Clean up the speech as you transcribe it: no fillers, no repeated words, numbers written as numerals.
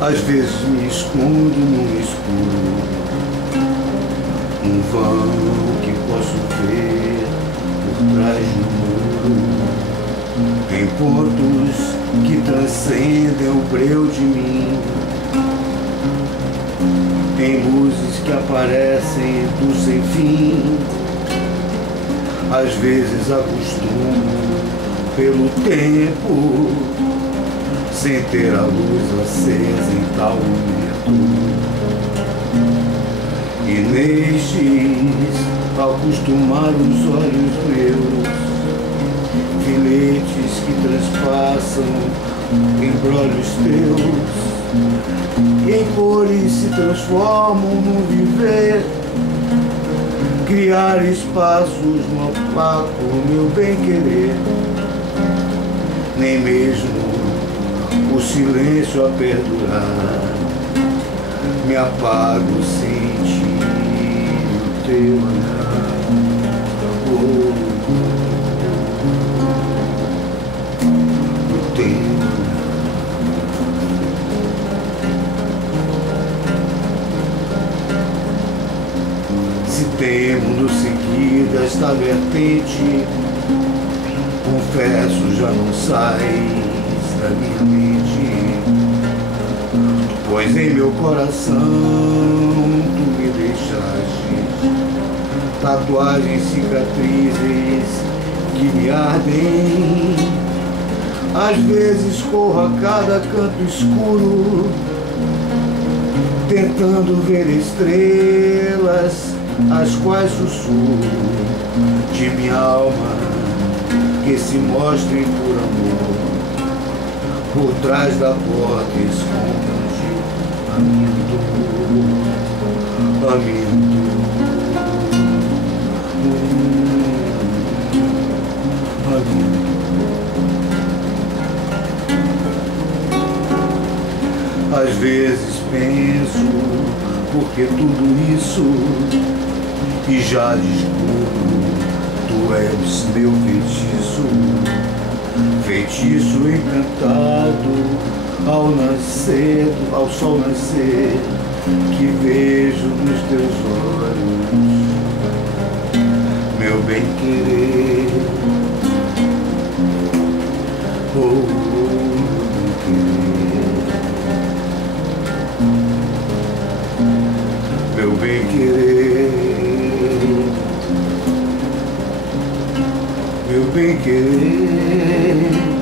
Às vezes me escondo no escuro, um vão que posso ver por trás do muro, em pontos que transcendem o breu de mim, em luzes que aparecem do sem fim. Às vezes acostumo pelo tempo, sem ter a luz acesa em tal momento. E nestes acostumar os olhos meus, filetes que transpassam embrolhos teus, em cores se transformam no viver, criar espaços no opaco, meu bem-querer. Nem mesmo o silêncio a perdurar me apago sem ti, o teu olhar. Oh, o teu olhar. Se temo no seguir desta vertente, confesso já não sai da minha mente, pois em meu coração tu me deixaste tatuagens, cicatrizes que me ardem. Às vezes corro a cada canto escuro, tentando ver estrelas, as quais sussurro de minha alma, que se mostrem por amor. Por trás da porta esconde a minha dor, a minha dor, a minha dor. Às vezes penso, porque tudo isso, e já descubro, tu és meu feitiço encantado ao nascer, ao sol nascer, que vejo nos teus olhos, meu bem-querer. Oh, meu bem-querer, meu bem-querer.